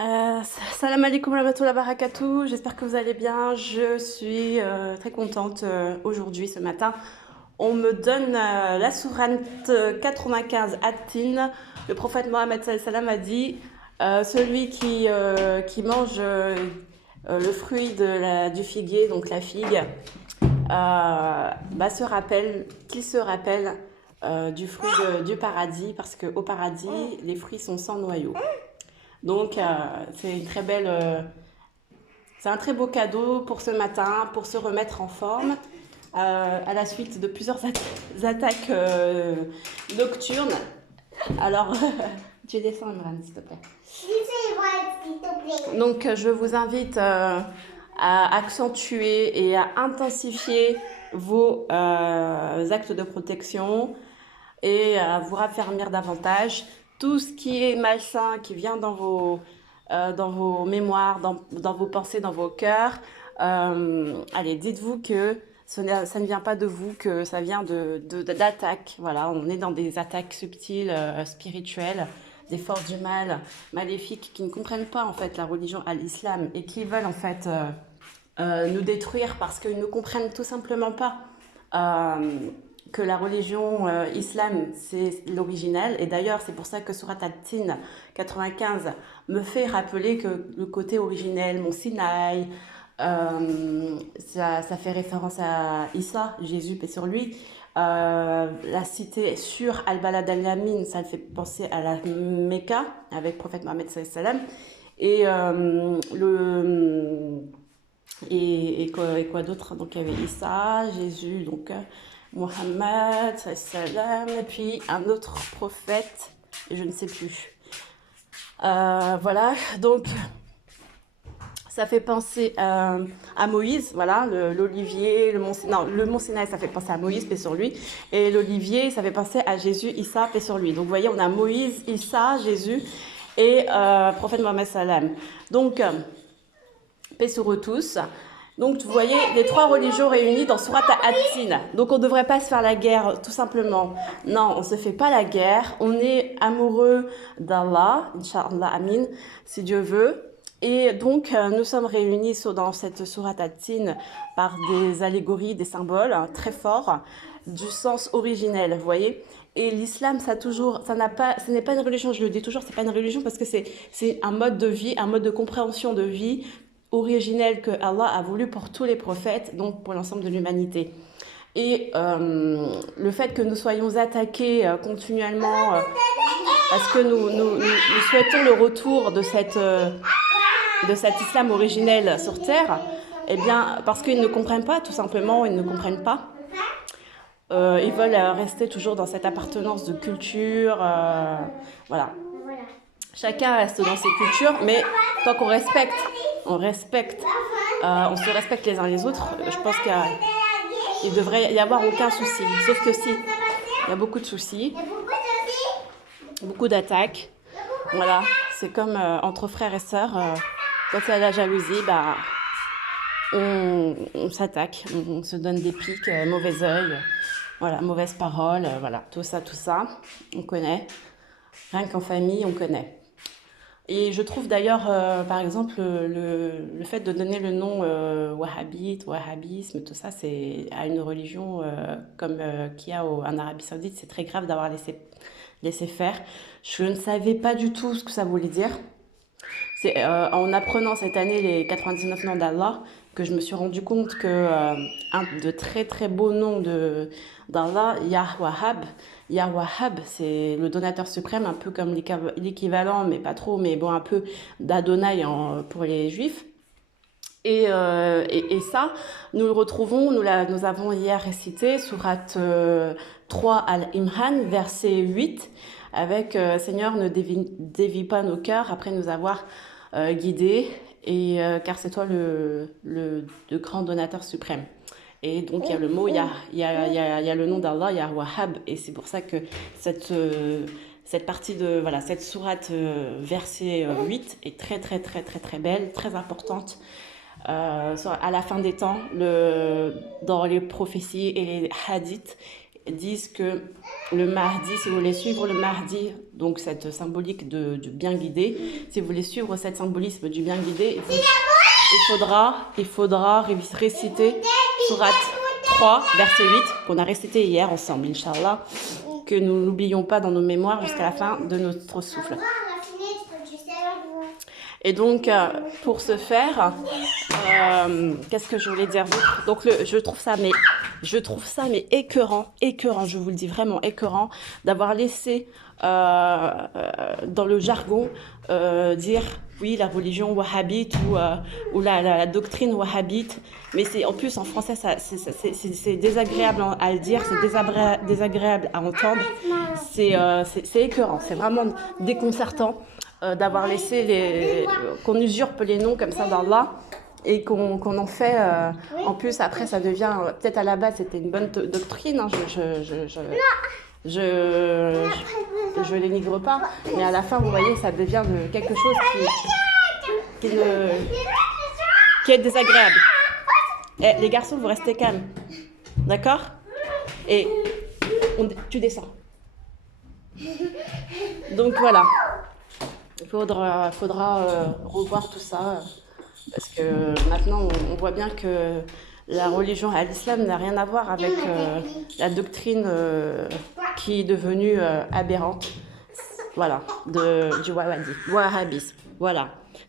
Salam alaikum wa rahmatullahi wa barakatuh, j'espère que vous allez bien. Je suis très contente aujourd'hui, ce matin. On me donne la sourate 95 At-Tin. Le prophète Mohammed sallallahu alayhi wa sallam a dit celui qui mange le fruit du figuier, donc la figue, qu'il se rappelle du fruit du paradis, parce qu'au paradis, les fruits sont sans noyau. Donc, c'est une très belle, c'est un très beau cadeau pour ce matin, pour se remettre en forme, à la suite de plusieurs attaques nocturnes. Alors, tu descends, Imran, s'il te plaît. Donc, je vous invite à accentuer et à intensifier vos actes de protection et à vous raffermir davantage. Tout ce qui est malsain, qui vient dans vos mémoires, dans vos pensées, dans vos cœurs, allez, dites-vous que ça ne vient pas de vous, que ça vient d'attaques. Voilà, on est dans des attaques subtiles, spirituelles, des forces du mal, maléfiques, qui ne comprennent pas en fait la religion à l'islam et qui veulent en fait nous détruire parce qu'ils ne comprennent tout simplement pas que la religion islam, c'est l'originel. Et d'ailleurs, c'est pour ça que Surat At-Tin 95 me fait rappeler que le côté originel, Mont Sinaï, ça fait référence à Issa, Jésus, paix sur lui. La cité sur Al-Balad al-Yamin, ça me fait penser à la Mecca, avec le prophète Mohammed sallallahu alayhi wa sallam. Et quoi d'autre? Donc il y avait Issa, Jésus, donc Mohammed, salam, et puis un autre prophète, je ne sais plus. Voilà, donc ça fait penser à Moïse, voilà, l'olivier, le mont Sinaï, ça fait penser à Moïse, paix sur lui, et l'olivier, ça fait penser à Jésus, Issa, paix sur lui. Donc vous voyez, on a Moïse, Issa, Jésus et prophète Mohammed salam. Donc, paix sur eux tous. Donc, vous voyez les trois religions réunies dans Surat At-Tin. Donc, on ne devrait pas se faire la guerre, tout simplement. Non, on ne se fait pas la guerre. On est amoureux d'Allah, Inch'Allah, Amin, si Dieu veut. Et donc, nous sommes réunis dans cette Surat At-Tin par des allégories, des symboles très forts du sens originel, vous voyez. Et l'islam, ce n'est pas une religion, je le dis toujours, c'est pas une religion parce que c'est un mode de vie, un mode de compréhension de vie originel que Allah a voulu pour tous les prophètes, donc pour l'ensemble de l'humanité. Et le fait que nous soyons attaqués continuellement parce que nous souhaitons le retour de cet islam originel sur terre, eh bien, parce qu'ils ne comprennent pas, tout simplement, ils ne comprennent pas. Ils veulent rester toujours dans cette appartenance de culture, voilà. Chacun reste dans ses cultures, mais tant qu'on respecte, on se respecte les uns les autres, je pense qu'il devrait y avoir aucun souci. Sauf que si, il y a beaucoup de soucis, beaucoup d'attaques. Voilà, c'est comme entre frères et sœurs, quand il y a la jalousie, bah, on s'attaque, on se donne des piques, mauvais œil, voilà, mauvaises paroles, voilà, tout ça, on connaît. Rien qu'en famille, on connaît. Et je trouve d'ailleurs, par exemple, le fait de donner le nom wahhabite, wahhabisme, tout ça, c'est à une religion comme qu'il y a en Arabie Saoudite, c'est très grave d'avoir laissé faire. Je ne savais pas du tout ce que ça voulait dire. C'est en apprenant cette année les 99 noms d'Allah que je me suis rendu compte que un de très très beaux noms d'Allah, Yah Wahhab, c'est le donateur suprême, un peu comme l'équivalent, mais pas trop, mais bon, un peu d'Adonai pour les juifs. Et ça, nous le retrouvons, nous avons hier récité, sourate 3 Al-Imran, verset 8, avec Seigneur, ne dévie pas nos cœurs après nous avoir guidés, car c'est toi le grand donateur suprême. Et donc il y a le mot, il y a le nom d'Allah, Yah Wahhab, et c'est pour ça que cette partie voilà, cette sourate verset 8 est très très très très très belle, très importante. À la fin des temps, dans les prophéties et les hadiths, disent que le Mahdi, si vous voulez suivre le Mahdi, donc cette symbolique du bien guidé, si vous voulez suivre cette symbolisme du bien guidé, il faudra réciter Sourate 3, verset 8, qu'on a récité hier ensemble, Inch'Allah, que nous n'oublions pas dans nos mémoires jusqu'à la fin de notre souffle. Et donc, pour ce faire, qu'est-ce que je voulais dire d'autre? Donc, je trouve ça mais écœurant, je vous le dis vraiment écœurant, d'avoir laissé dans le jargon dire oui, la religion wahhabite ou la doctrine wahhabite. Mais en plus, en français, c'est désagréable à le dire, c'est désagréable à entendre. C'est écœurant, c'est vraiment déconcertant. D'avoir laissé qu'on usurpe les noms comme ça d'Allah et qu'on en fait en plus après ça devient peut-être à la base c'était une bonne doctrine, hein, je l'énigre pas, mais à la fin vous voyez ça devient quelque chose qui est désagréable. Et les garçons vous restez calmes, d'accord? Et tu descends. Donc voilà. Il faudra revoir tout ça, parce que maintenant on voit bien que la religion à l'islam n'a rien à voir avec la doctrine qui est devenue aberrante, voilà, du wahhabisme. Voilà.